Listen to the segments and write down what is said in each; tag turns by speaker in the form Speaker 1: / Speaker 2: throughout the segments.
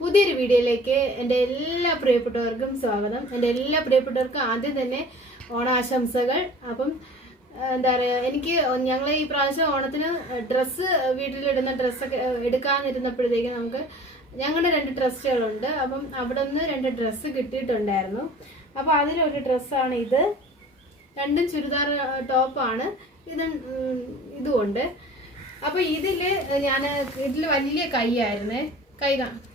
Speaker 1: പുതിയൊരു വീഡിയോയിലേക്ക് എന്റെ എല്ലാ പ്രിയപ്പെട്ടവർക്കും സ്വാഗതം. എന്റെ എല്ലാ പ്രിയപ്പെട്ടവർക്കും ആദ്യം തന്നെ ഓണാശംസകൾ. അപ്പം എന്താ പറയുക എനിക്ക് ഞങ്ങൾ ഈ പ്രാവശ്യം ഓണത്തിന് ഡ്രസ്സ് വീട്ടിലിടുന്ന ഡ്രസ്സൊക്കെ എടുക്കാനിരുന്നപ്പോഴത്തേക്കും നമുക്ക് ഞങ്ങളുടെ രണ്ട് ഡ്രസ്സുകളുണ്ട്. അപ്പം അവിടെ നിന്ന് രണ്ട് ഡ്രസ്സ് കിട്ടിയിട്ടുണ്ടായിരുന്നു. അപ്പോൾ അതിലൊരു ഡ്രസ്സാണ് ഇത്. രണ്ടും ചുരിദാർ ടോപ്പാണ്. ഇത് ഇതുമുണ്ട് അപ്പോൾ ഇതിൽ ഞാൻ ഇതിൽ വലിയ കൈയായിരുന്നേ. കാ-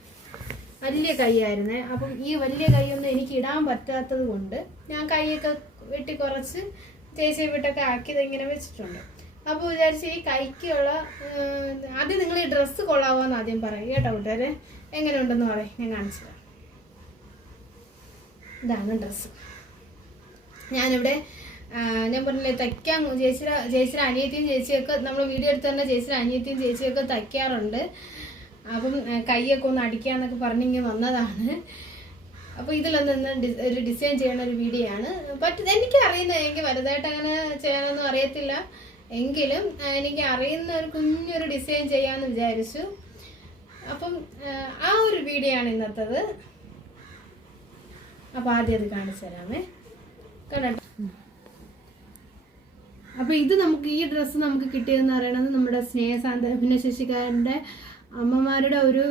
Speaker 1: വലിയ കൈയായിരുന്നേ. അപ്പം ഈ വലിയ കൈയൊന്നും എനിക്ക് ഇടാൻ പറ്റാത്തത് കൊണ്ട് ഞാൻ കൈയൊക്കെ വെട്ടി കുറച്ച് ചേച്ചി വിട്ടൊക്കെ ആക്കിയത് ഇങ്ങനെ വെച്ചിട്ടുണ്ട്. അപ്പോൾ വിചാരിച്ച് ഈ കൈക്കുള്ള ആദ്യം നിങ്ങൾ ഈ ഡ്രസ്സ് കൊള്ളാവോന്ന് ആദ്യം പറയും കേട്ടോ കൂട്ടുകാരെ. എങ്ങനെയുണ്ടെന്ന് പറയും. ഞാൻ കാണിച്ചു തരാം. ഇതാണ് ഡ്രസ്സ് ഞാനിവിടെ ഞാൻ പറഞ്ഞില്ലേ തയ്ക്കാൻ ചേച്ചിയുടെ ചേച്ചിയുടെ അനിയത്തിയും ചേച്ചിയൊക്കെ നമ്മൾ വീഡിയോ എടുത്ത് തന്നെ ചേച്ചിയുടെ അനിയത്തിയും ചേച്ചിയൊക്കെ തയ്ക്കാറുണ്ട്. അപ്പം കൈയൊക്കെ ഒന്ന് അടിക്കാന്നൊക്കെ പറഞ്ഞിങ്ങനെ വന്നതാണ്. അപ്പോൾ ഇതിലൊന്ന് ഒരു ഡിസൈൻ ചെയ്യണ ഒരു വീഡിയോ ആണ്. പറ്റും എനിക്ക് അറിയുന്ന എനിക്ക് വലുതായിട്ട് അങ്ങനെ ചെയ്യാനൊന്നും അറിയത്തില്ല. എങ്കിലും എനിക്ക് അറിയുന്ന ഒരു കുഞ്ഞൊരു ഡിസൈൻ ചെയ്യാമെന്ന് വിചാരിച്ചു. അപ്പം ആ, ഒരു വീഡിയോ ആണ് ഇന്നത്തത്. അപ്പോൾ ആദ്യം അത് കാണിച്ചു തരാമേ. അപ്പൊ ഇത് നമുക്ക് ഈ ഡ്രസ്സ് നമുക്ക് കിട്ടിയതെന്ന് പറയുന്നത് നമ്മുടെ സ്നേഹസാന്ത ഭിന്നശേഷിക്കാരന്റെ അമ്മമാരുടെ ഒരു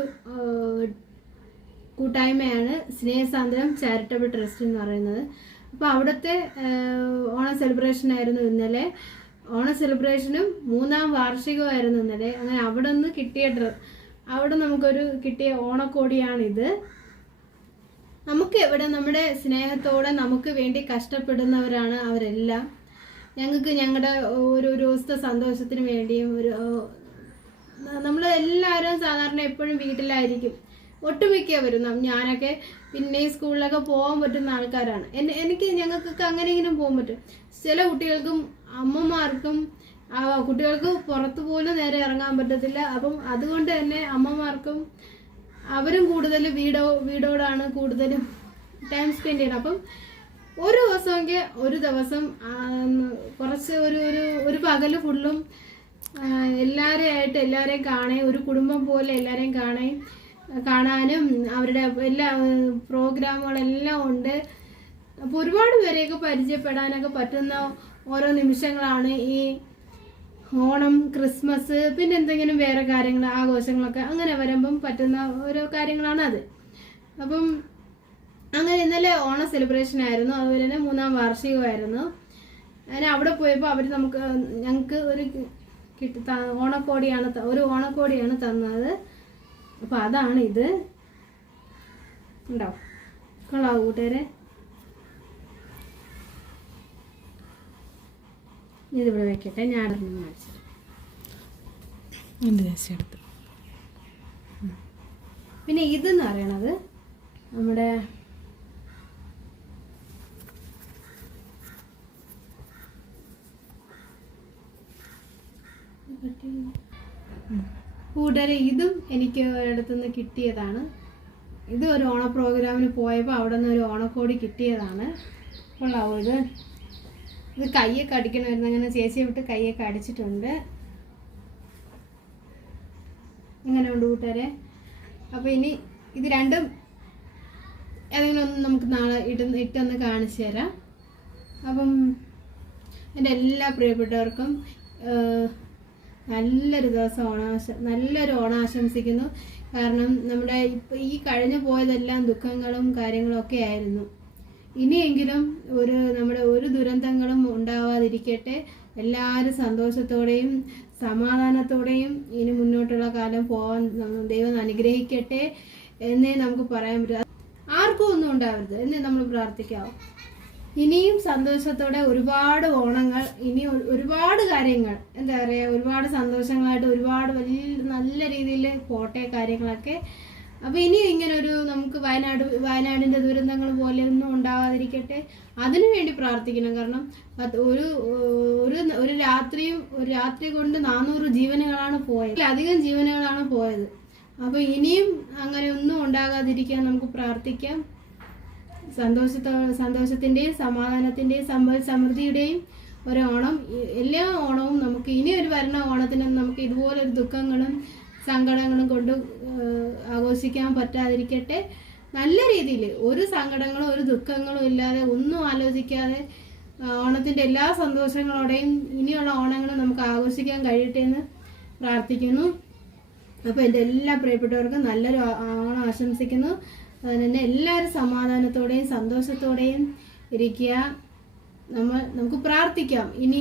Speaker 1: കൂട്ടായ്മയാണ് സ്നേഹസാന്ദ്രം ചാരിറ്റബിൾ ട്രസ്റ്റ് എന്ന് പറയുന്നത്. അപ്പോൾ അവിടുത്തെ ഓണ സെലിബ്രേഷൻ ആയിരുന്നു ഇന്നലെ. ഓണ സെലിബ്രേഷനും മൂന്നാം വാർഷികമായിരുന്നു ഇന്നലെ. അങ്ങനെ അവിടെ നിന്ന് കിട്ടിയ അവിടെ നമുക്കൊരു കിട്ടിയ ഓണക്കോടിയാണിത്. നമുക്ക് എവിടെ നമ്മുടെ സ്നേഹത്തോടെ നമുക്ക് വേണ്ടി കഷ്ടപ്പെടുന്നവരാണ് അവരെല്ലാം. ഞങ്ങൾക്ക് ഞങ്ങളുടെ ഒരു ഒരു ദിവസത്തെ സന്തോഷത്തിന് വേണ്ടിയും ഒരു നമ്മൾ എല്ലാവരും സാധാരണ എപ്പോഴും വീട്ടിലായിരിക്കും. ഒട്ടുമിക്കവരും വരും ഞാനൊക്കെ പിന്നെ ഈ സ്കൂളിലൊക്കെ പോകാൻ പറ്റുന്ന ആൾക്കാരാണ്. എനിക്ക് ഞങ്ങൾക്കൊക്കെ അങ്ങനെയെങ്കിലും പോകാൻ പറ്റും. ചില കുട്ടികൾക്കും അമ്മമാർക്കും കുട്ടികൾക്ക് പുറത്ത് പോലും നേരെ ഇറങ്ങാൻ പറ്റത്തില്ല. അപ്പം അതുകൊണ്ട് തന്നെ അമ്മമാർക്കും അവരും കൂടുതൽ വീടോ വീടോടാണ് കൂടുതലും ടൈം സ്പെൻഡ് ചെയ്യണം അപ്പം ഒരു ദിവസമെങ്കിൽ ഒരു ദിവസം കുറച്ച് ഒരു ഒരു ഒരു പകൽ ഫുള്ളും എല്ലാവരെയും ആയിട്ട് എല്ലാവരെയും കാണേ ഒരു കുടുംബം പോലെ എല്ലാവരെയും കാണേ കാണാനും അവരുടെ എല്ലാ പ്രോഗ്രാമുകളെല്ലാം ഉണ്ട്. അപ്പോൾ ഒരുപാട് പേരെയൊക്കെ പരിചയപ്പെടാനൊക്കെ പറ്റുന്ന ഓരോ നിമിഷങ്ങളാണ് ഈ ഓണം ക്രിസ്മസ് പിന്നെ എന്തെങ്കിലും വേറെ കാര്യങ്ങൾ ആഘോഷങ്ങളൊക്കെ അങ്ങനെ വരുമ്പം പറ്റുന്ന ഓരോ കാര്യങ്ങളാണ് അത്. അപ്പം അങ്ങനെ ഇന്നലെ ഓണം സെലിബ്രേഷൻ ആയിരുന്നു. അതുപോലെ തന്നെ മൂന്നാം വാർഷികമായിരുന്നു. അങ്ങനെ അവിടെ പോയപ്പോൾ അവർ നമുക്ക് ഞങ്ങൾക്ക് ഒരു കിട്ടി ഓണക്കോടിയാണ് ഒരു ഓണക്കോടിയാണ് തന്നത്. അപ്പോൾ അതാണ് ഇത് ഉണ്ടോ? കൊള്ളാവൂ കൂട്ടുകാരെ? ഇതിവിടെ വെക്കട്ടെ ഞാൻ
Speaker 2: എന്റെ
Speaker 1: പിന്നെ ഇതെന്ന് പറയണത്? നമ്മുടെ കൂട്ടുകാരെ ഇതും എനിക്ക് ഒരിടത്തുനിന്ന് കിട്ടിയതാണ്. ഇത് ഒരു ഓണ പ്രോഗ്രാമിന് പോയപ്പോൾ അവിടെ നിന്ന് ഒരു ഓണക്കോടി കിട്ടിയതാണ്. കൊള്ളാവോ ഇത്? ഇത് കയ്യൊക്കെ അടിക്കണമായിരുന്നു. അങ്ങനെ ചേച്ചിയെ വിട്ട് കയ്യൊക്കെ അടിച്ചിട്ടുണ്ട്. ഉണ്ട് കൂട്ടുകാരെ അപ്പോൾ ഇനി ഇത് രണ്ടും ഏതെങ്കിലും ഒന്ന് നമുക്ക് നാളെ ഇടുന്ന ഇട്ടൊന്ന് കാണിച്ചു തരാം. അപ്പം എന്റെ എല്ലാ പ്രിയപ്പെട്ടവർക്കും നല്ലൊരു ദിവസം ഓണാശ നല്ലൊരു ഓണാശംസിക്കുന്നു. കാരണം നമ്മുടെ ഇപ്പം ഈ കഴിഞ്ഞു പോയതെല്ലാം ദുഃഖങ്ങളും കാര്യങ്ങളും ഒക്കെ ആയിരുന്നു. ഇനിയെങ്കിലും ഒരു നമ്മുടെ ഒരു ദുരന്തങ്ങളും ഉണ്ടാവാതിരിക്കട്ടെ. എല്ലാവരും സന്തോഷത്തോടെയും സമാധാനത്തോടെയും ഇനി മുന്നോട്ടുള്ള കാലം നമ്മ- ദൈവം അനുഗ്രഹിക്കട്ടെ എന്നേ നമുക്ക് പറയാൻ പറ്റും. ആർക്കും ഒന്നും ഉണ്ടാവരുത്. എന്നേ നമ്മൾ പ്രാർത്ഥിക്കാവും. ഇനിയും സന്തോഷത്തോടെ ഒരുപാട് ഓണങ്ങൾ ഇനി ഒരു- ഒരുപാട് കാര്യങ്ങൾ എന്താ പറയുക ഒരുപാട് സന്തോഷങ്ങളായിട്ട് ഒരുപാട് വലിയ നല്ല രീതിയിൽ പോട്ടെ കാര്യങ്ങളൊക്കെ. അപ്പൊ ഇനി ഇങ്ങനെ ഒരു നമുക്ക് വയനാട് വയനാടിന്റെ ദുരന്തങ്ങൾ പോലെ ഒന്നും ഉണ്ടാവാതിരിക്കട്ടെ. അതിനു വേണ്ടി പ്രാർത്ഥിക്കണം. കാരണം ഒരു ഒരു ഒരു രാത്രിയും ഒരു രാത്രി കൊണ്ട് നാനൂറ് ജീവനുകളാണ് പോയത്. അധികം ജീവനുകളാണ് പോയത്. അപ്പൊ ഇനിയും അങ്ങനെ ഒന്നും ഉണ്ടാകാതിരിക്കാൻ നമുക്ക് പ്രാർത്ഥിക്കാം. സന്തോഷത്തോ സന്തോഷത്തിന്റെയും സമാധാനത്തിന്റെയും സമ്പൽ സമൃദ്ധിയുടെയും ഒരു ഓണം എല്ലാ ഓണവും നമുക്ക് ഇനി ഒരു വരുന്ന ഓണത്തിന് നമുക്ക് ഇതുപോലൊരു ദുഃഖങ്ങളും സങ്കടങ്ങളും കൊണ്ട് ആഘോഷിക്കാൻ പറ്റാതിരിക്കട്ടെ. നല്ല രീതിയിൽ ഒരു സങ്കടങ്ങളും ഒരു ദുഃഖങ്ങളും ഇല്ലാതെ ഒന്നും ആലോചിക്കാതെ ഓണത്തിന്റെ എല്ലാ സന്തോഷങ്ങളോടെയും ഇനിയുള്ള ഓണങ്ങളും നമുക്ക് ആഘോഷിക്കാൻ കഴിയട്ടെ എന്ന് പ്രാർത്ഥിക്കുന്നു. അപ്പോൾ എന്റെ എല്ലാ പ്രിയപ്പെട്ടവർക്കും നല്ലൊരു ഓണം ആശംസിക്കുന്നു. അതുപോലെ തന്നെ എല്ലാവരും സമാധാനത്തോടെയും സന്തോഷത്തോടെയും ഇരിക്കുക. നമ്മൾ നമുക്ക് പ്രാർത്ഥിക്കാം. ഇനി